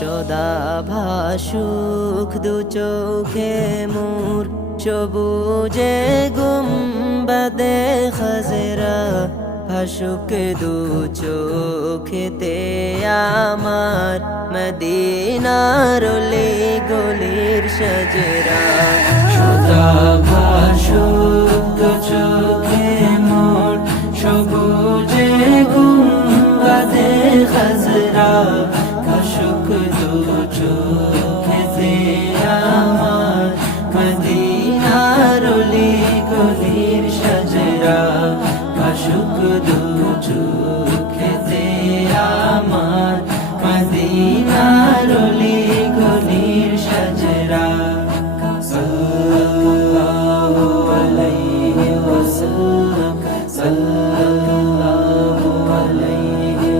সদা ভাসুক দু চোখে মোর সবুজে গুম্বাদে খাজরা ভাসুক দু চোখেতে আমার মদিনার অলি গলির সজরা সদা ভাসুক দু চোখে